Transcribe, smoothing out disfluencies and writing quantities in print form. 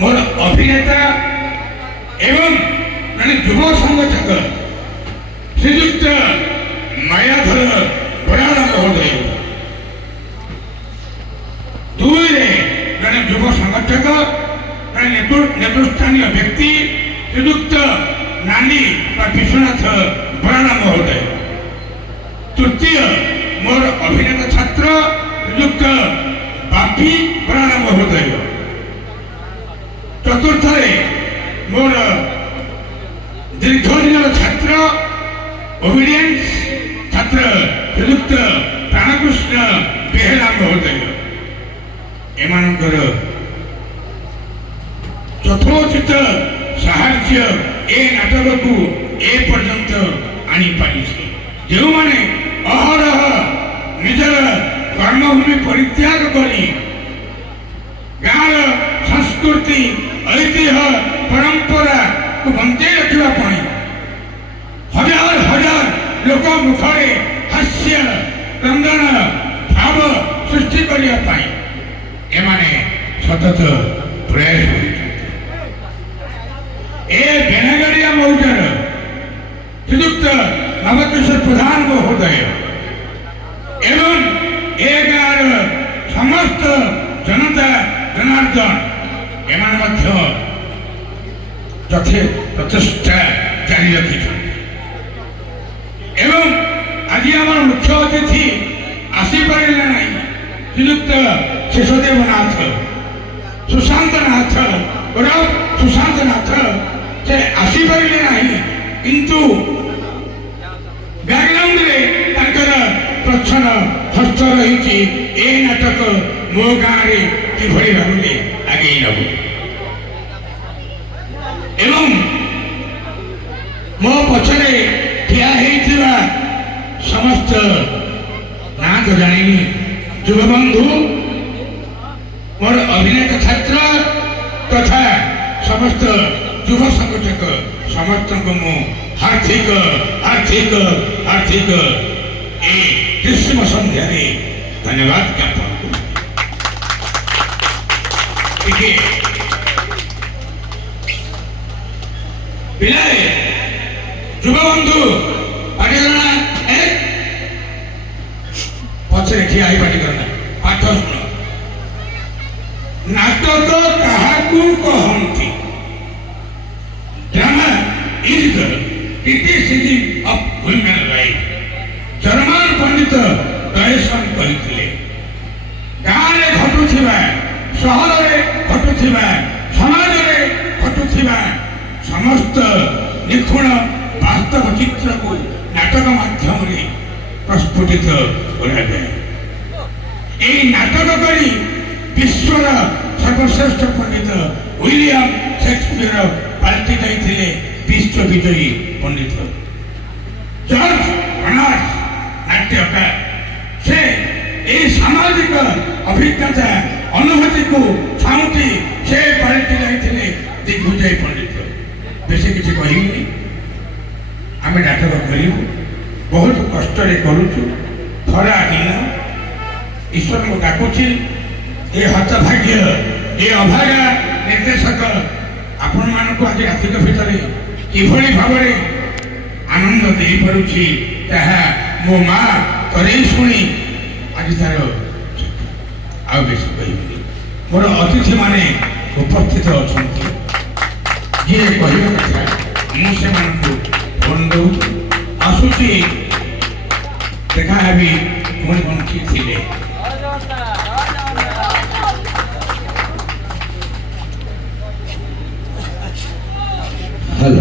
मोर अभिनेता एवं मैंने युव संगठक श्रीयुक्त मायाधर बराड़ महोदय दुईरे मैंने युव संगठक नेतृस्थानीय व्यक्ति श्रीयुक्त नानी विश्वनाथ बराड़ महोदय तृतीय मोर अभिनेता छात्र श्रीयुक्त बापी बराड़ महोदय चतुर्थ मोर दीर्घ दिन छात्र ओबिडियंस छात्र श्रीयुक्त प्राणकृष्ण बेहेरा महोदय एमानकर यथोचित साहाय्य ए नाटक को ए पर्यंत आनी पारी जो माने अहरह निजर कर्मभूमि परित्याग करी गाँव संस्कृति ऐतिह्य परंपरा को बंचे रखा हजार हजार लोक मुखरे हास्य रंजन भाव सृष्टि करने एमाने सतत प्रयास ए बेनागरिया मौजार श्रीयुक्त नवकिशोर प्रधान महोदय एवं ए गाँव समस्त जनता जनार्दन एमान प्रचेषा जारी रखी एवं आज आम मुख्य अतिथि आसीपारे ना श्रीयुक्त शेषदेव नाथ सुशांत नाथ सुशांत नाथ से आसीपारे ना किंतु बैकग्राउंड रे प्रच्छन्न हस्त रही ए नाटक मो गाँव कि भाव में आगे नब एवं मो पछरे ठिया होइथिबा समस्त ना तो जानी युव बंधु मोर अभिनेता छात्र तथा समस्त युव संगठक समस्त को मु हार्दिक हार्दिक हार्दिक ए ग्रीष्म संध्या धन्यवाद ज्ञापन पिलाए युव बंधु पाठी करना पछे ठिया पाठी करना पाठ शुण नाटक काहाकू कहंती drama is the criticism of human life German pandit Deussen कहते गाँव में घटुवा सहर में घटुवा समाज में घटुवा समस्त निखुण वास्तव चित्र को नाटक माध्यम प्रस्फुटित कराए नाटक करी विश्वर सर्वश्रेष्ठ पंडित विलियम शेक्सपियर पाल्टी जाइए विश्व विजयी पंडित जॉर्ज बर्नार्ड नाट्यकार से सामाजिक अभिज्ञता अनुभूति को छाउटी से पाल्टी जाइए दिग्विजय पंडित बेसी किसी कहनी आम नाटक करूँ बहुत कष्ट करुचु खरा दिन ईश्वर को डाकुची ये हतभाग्य ये अभागा निर्देशक आपण मानक आज रात्रिक भितर किभली भाव आनंद दे पारुछि ताहा मो माँ करे शुणी आज तार आ बेसी कहबी मोर अतिथि माने उपस्थित अच्छा जी कहवा कथा मुझे फोन दौ आसूची देखा भी पुणी बंची थे हेलो